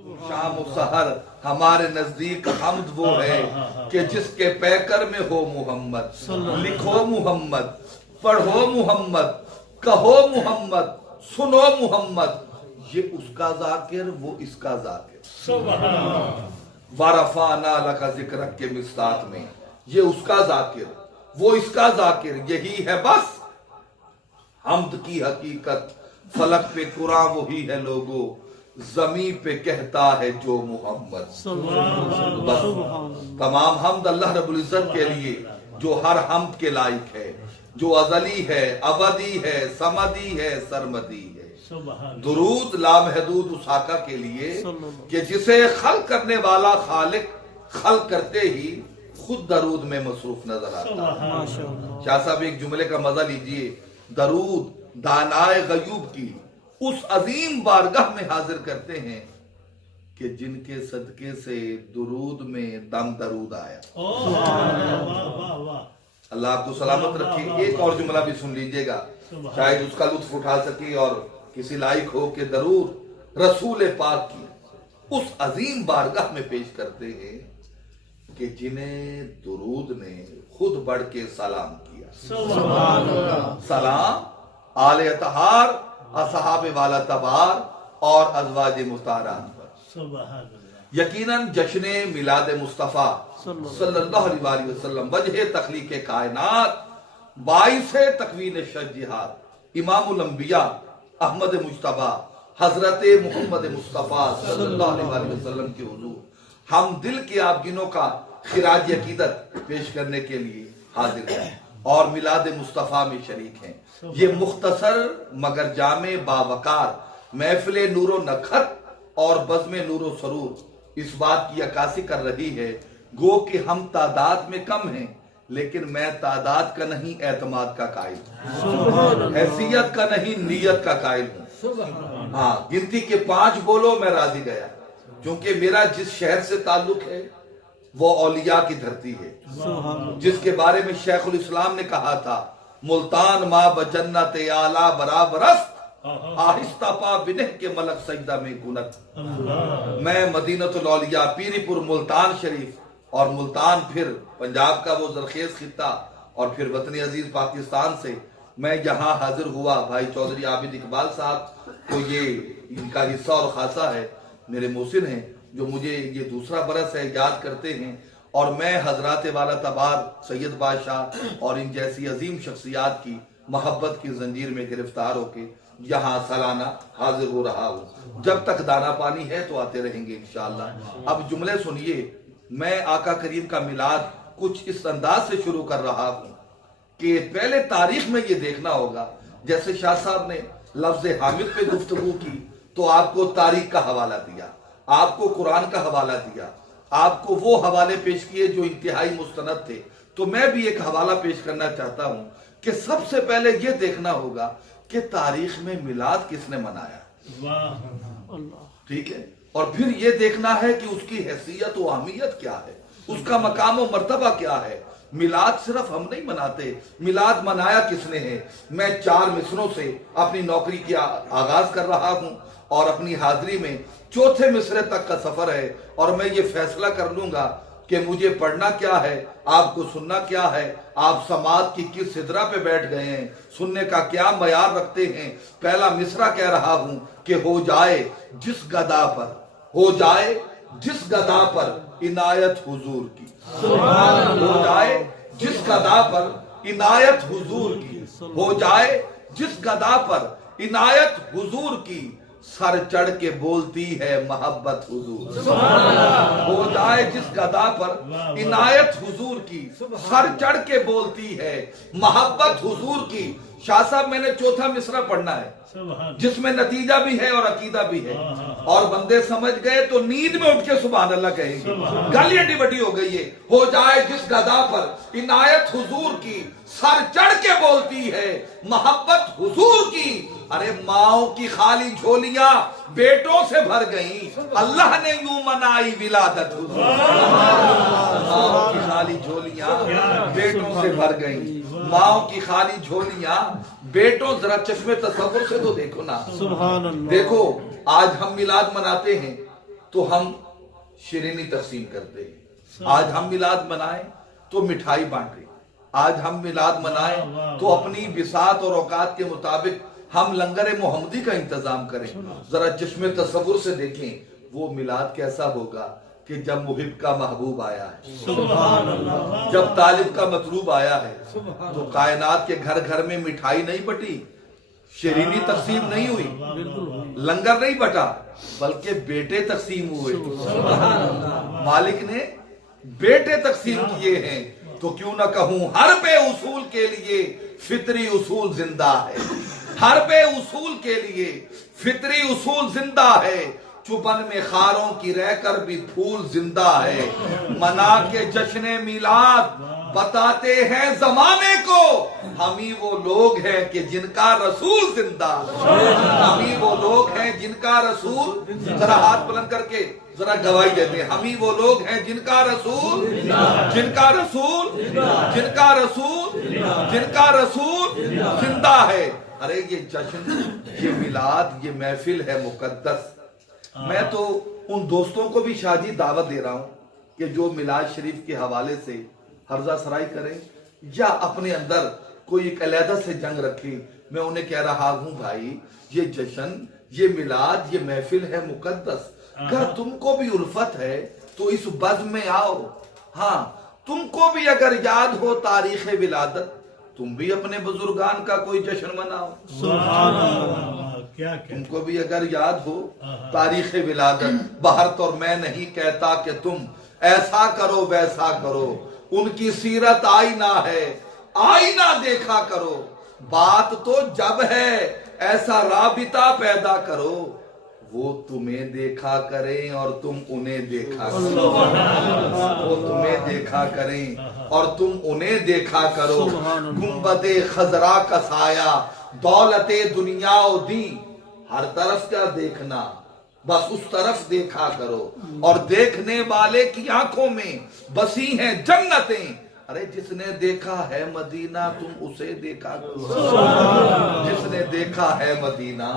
शाम و सहर हमारे नजदीक हमद वो है कि जिसके पैकर में हो मोहम्मद। लिखो मोहम्मद, पढ़ो मोहम्मद, कहो मोहम्मद, सुनो मोहम्मद। ये उसका जाकिर, वो इसका जाकिर। वारफाना लका जिक्र के मिस्ताक में ये उसका जाकिर, वो इसका जाकिर। यही है बस हम्द की हकीकत। फलक पे कुरान वही है लोगो, जमी पे कहता है जो मोहम्मद। बस तमाम हमद अल्लाह रब्बुल इज्जत के लिए जो हर हमद के लायक है, जो अजली है, अबदी है, समदी है, सरमदी है। दुरूद लामहदूद उस आका के लिए कि जिसे खल करने वाला खालिक खल करते ही खुद दरूद में मसरूफ नजर आता है। शाह साहब एक जुमले का मजा लीजिए। दरूद दानाए गयूब की उस अजीम बारगाह में हाजिर करते हैं कि जिनके सदके से दुरूद में दम दरूद आया। अल्लाह आपको सलामत रखे। एक और जुमला भी सुन लीजिएगा, शायद उसका लुत्फ उठा सके और किसी लायक हो कि दरूद रसूल पाक की उस अजीम बारगाह में पेश करते हैं कि जिन्हें दुरूद ने खुद बढ़ के सलाम किया। सलाम आले अतहार, असहाबे वाला तबार और अज़वाज मुतारान पर। यकीनन जश्ने मिलाद मुस्तफ़ा सल्लल्लाहु अलैहि वसल्लम वजह तख्लीक़ कायनात, बाइसे तकवीन शज्जिहाद, इमामुल अंबिया अहमद मुज्तबा हजरत मोहम्मद मुस्तफ़ा सल्लल्लाहु अलैहि वसल्लम के हुजूर हम दिल के आबगिनों का खिराज अकीदत पेश करने के लिए हाजिर हैं और मिलाद मुस्तफ़ा में शरीक हैं। ये मुख्तसर मगर जामे बावकार महफिले नूरो नखत और बज़्मे नूरो सरूर इस बात की अक्कासी कर रही है गो कि हम तादाद में कम हैं, लेकिन मैं तादाद का नहीं एतमाद का कायल हूँ, हैसियत का नहीं नीयत का कायल हूँ। हाँ, गिनती के 5 बोलो मैं राजी गया, क्योंकि मेरा जिस शहर से ताल्लुक है वो औलिया की धरती है, जिसके बारे में शेखुल इस्लाम ने कहा था मुल्तान मा बजन्नत आला बराबरस्त, आहिस्ता पा बिनह के मलक सजदा में गुनत। मैं मदीनतुल औलिया पीरीपुर मुल्तान शरीफ और मुल्तान फिर पंजाब का वो जरखेज खित्ता और फिर वतन अजीज पाकिस्तान से मैं यहाँ हाजिर हुआ। भाई चौधरी आबिद इकबाल साहब तो ये इनका हिस्सा और खासा है, मेरे मोहसिन हैं जो मुझे ये दूसरा बरस है याद करते हैं। और मैं हजरात वाला तबार सैयद बादशाह और इन जैसी अजीम शख्सियात की मोहब्बत की जंजीर में गिरफ्तार होके यहाँ सालाना हाजिर हो रहा हूँ। जब तक दाना पानी है तो आते रहेंगे इंशाअल्लाह। अब जुमले सुनिए। मैं आका करीम का मिलाद कुछ इस अंदाज से शुरू कर रहा हूँ कि पहले तारीख में ये देखना होगा, जैसे शाह साहब ने लफ्ज हामिद पे गुफ्तगू की तो आपको तारीख का हवाला दिया, आपको कुरान का हवाला दिया, आपको वो हवाले पेश किए जो इंतहाई मुस्तनद थे। तो मैं भी एक हवाला पेश करना चाहता हूं कि सबसे पहले ये देखना होगा कि तारीख में मिलाद किसने मनाया, ठीक है। और फिर ये देखना है कि उसकी हैसियत व अहमियत क्या है, उसका मकाम व मर्तबा क्या है। मिलाद सिर्फ हम नहीं मनाते, मिलाद मनाया किसने है। मैं 4 मिसरों से अपनी नौकरी की आगाज कर रहा हूं और अपनी हाजिरी में 4थे मिसरे तक का सफर है और मैं ये फैसला कर लूंगा कि मुझे पढ़ना क्या है, आपको सुनना क्या है, आप समाज की किस सिदरा पे बैठ गए हैं, सुनने का क्या मयार रखते हैं। पहला मिसरा कह रहा हूं कि हो जाए जिस गदा पर, हो जाए जिस गदा पर इनायत हुजूर की, हो जाए जिस गदा पर इनायत हुजूर की, हो जाए जिस गदा पर इनायत हुजूर की, सर चढ़ के बोलती है मोहब्बत हुजूर। हो जाए जिस गदा पर इनायत हुजूर की, सर चढ़ के बोलती है मोहब्बत हुजूर की। शाह साहब मैंने 4था मिसरा पढ़ना है जिसमें नतीजा भी है और अकीदा भी है, और बंदे समझ गए तो नींद में उठ के सुभान अल्लाह कहेंगे। गल एडी बड़ी हो गई है। हो जाए जिस गदा पर इनायत हुजूर की, सर चढ़ के बोलती है मोहब्बत हुजूर की। अरे माओ की खाली झोलियां बेटों से भर गई, अल्लाह ने यूं मनाई विलादत हुजूर। माओ की खाली झोलियां बेटों से भर गई, माओ की खाली झोलियां बेटों। जरा चश्मे तसव्वुर से तो देखो ना, सुभान अल्लाह। देखो आज हम मिलाद मनाते हैं तो हम शिरीनी तकसीम करते हैं। आज हम मिलाद मनाएं तो मिठाई बांटें, आज हम मिलाद मनाएं तो अपनी बिसात और औकात के मुताबिक हम लंगर मोहम्मदी का इंतजाम करें। जरा जिस्म तसव्वुर से देखें वो मिलाद कैसा होगा कि जब मुहिब का महबूब आया है, जब तालिब का मतलूब आया है, तो कायनात के घर घर में मिठाई नहीं बटी, शरीनी तकसीम नहीं हुई, लंगर नहीं बटा, बल्कि बेटे तकसीम हुए। मालिक ने बेटे तकसीम किए हैं। तो क्यों ना कहूं हर बे उसूल के लिए फितरी उसूल जिंदा है, हर बे उसूल के लिए फितरी उसूल जिंदा है, चुबन में खारों की रहकर भी फूल जिंदा है। मना के जश्न मिलाद बताते हैं जमाने को, हम ही वो लोग हैं कि जिनका रसूल जिंदा है, हम ही वो लोग हैं जिनका रसूल, जरा हाथ बुलंद करके जरा गवाही देते हैं, हम ही वो लोग हैं जिनका रसूल, जिनका रसूल, जिनका रसूल, जिनका रसूल जिंदा है। अरे ये जश्न, ये मिलाद, ये महफिल है मुकद्दस। मैं तो उन दोस्तों को भी शाजी दावत दे रहा हूं कि जो मिलाद शरीफ के हवाले से हर्जा सराई करें या अपने अंदर कोई एक अलहदा से जंग रखे। मैं उन्हें कह रहा हूं भाई, ये जश्न, ये मिलाद, ये महफिल है मुकद्दस। अगर तुमको भी उल्फत है तो इस बज़्म में आओ। हाँ, तुमको भी अगर याद हो तारीख विलादत, तुम भी अपने बुजुर्गान का कोई जश्न मनाओ। तुमको भी अगर याद हो तारीख विलादत, बाहर तो मैं नहीं कहता कि तुम ऐसा करो वैसा करो, उनकी सीरत आईना है, आईना देखा करो। बात तो जब है ऐसा राबिता पैदा करो, वो तुम्हें देखा करें और तुम उन्हें देखा करो, वो तुम्हें देखा करें और तुम उन्हें देखा करो। गुंबदे खजरा का साया दौलते दुनिया दी, हर तरफ क्या देखना, बस उस तरफ देखा करो। और देखने वाले की आंखों में बसी हैं जन्नतें। अरे जिसने देखा है मदीना तुम उसे देखा करो, जिसने देखा है मदीना,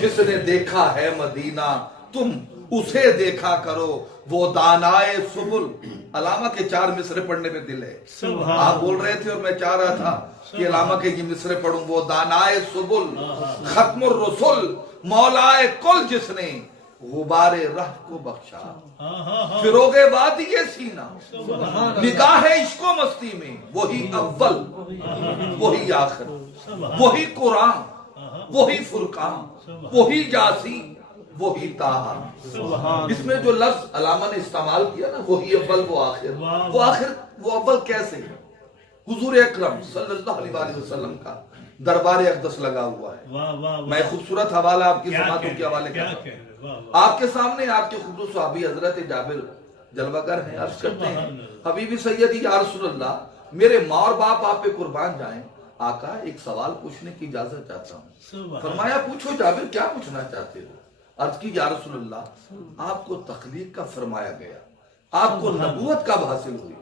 जिसने देखा है मदीना तुम उसे देखा करो। वो दानाए सुबुल, अलामा के 4 मिसरे पढ़ने में दिल है। आप बोल रहे थे और मैं चाह रहा था कि अलामा के ये मिसरे पढ़ूं। वो दानाए सुबुल खत्मुर रसूल मौलाए कुल, जिसने गुबारे राह को बख्शा, फिरोगे वादी ये सीना, निगाह इश्को मस्ती में, वही अव्वल, वही आखिर, वही कुरान, वही फुरकान, वही यासीन, वही ताहा। इसमें जो लफ्ज अलामा ने इस्तेमाल किया ना, वही अव्वल वो आखिर, वो आखिर वो अव्वल कैसे? हुजूर अकरम सल्लल्लाहु अलैहि वसल्लम का दरबार अक़दस लगा हुआ है। मैं खूबसूरत हवाला आपकी समातों के हवाले करता हूं। आपके सामने आपके खूबसूरत सहाबी हजरत जाबिर जलवागर हैं, अर्ज करते हैं, हबीबी सैयदी या रसूलल्लाह, मेरे माँ और बाप आप पे कुर्बान जाएं, आका एक सवाल पूछने की इजाजत चाहता हूँ। फरमाया पूछो जाबिर, क्या पूछना चाहते हो? अर्ज की या रसूलल्लाह, आपको तखलीक का फरमाया गया, आपको नबूवत कब हासिल हुई?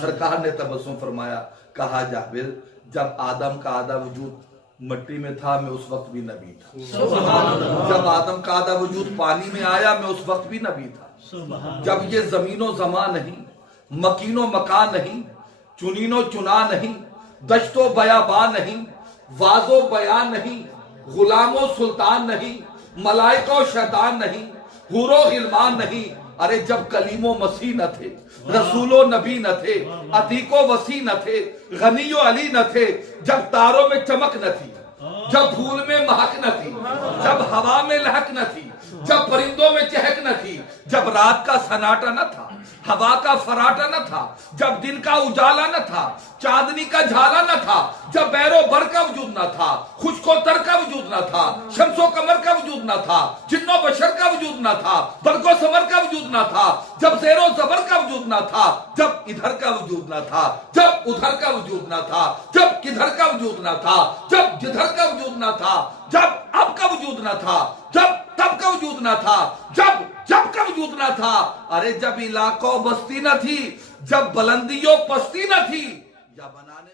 सरकार ने तबस्सुम फरमाया, कहा जाबिर जब आदम का आधा वजूद मट्टी में था मैं उस वक्त भी नबी था, जब आदम का आधा वजूद पानी में आया मैं उस वक्त भी नबी था, जब ये जमीनो जमा नहीं, मकीनो मकान नहीं, चुनीनो चुना नहीं, दश्तो बयाबा नहीं, वाजो बयान नहीं, गुलामो सुल्तान नहीं, मलाइको शैतान नहीं, हुरो गिलमान नहीं। अरे जब कलीमो मसीह न थे, रसूलो नबी न थे, अतीको वसी न थे, गनियो अली न थे, जब तारों में चमक न थी, जब धूल में महक न थी, जब हवा में लहक न थी, जब परिंदों में चहक न थी, जब रात का सन्नाटा न था, हवा का फराटा न था, जब दिन का उजाला न था, चांदनी का झाला न था, जब बैरो बर का वजूद न था, खुशको तर का वजूद न था, शम्सो कमर का वजूद न था, जिन्नो बशर का वजूद न था, बरको समर का वजूद न था, जब ज़ेरो ज़बर का वजूद न था, जब इधर का वजूद न था, जब उधर का वजूद न था, जब किधर का वजूद न था, जब जिधर का वजूद न था, जब अब का वजूद न था, जब तब का वजूद न था, जब का वजूद न था। अरे जब इलाकों बस्ती न थी, जब बुलंदियों पस्ती न थी, या बनाने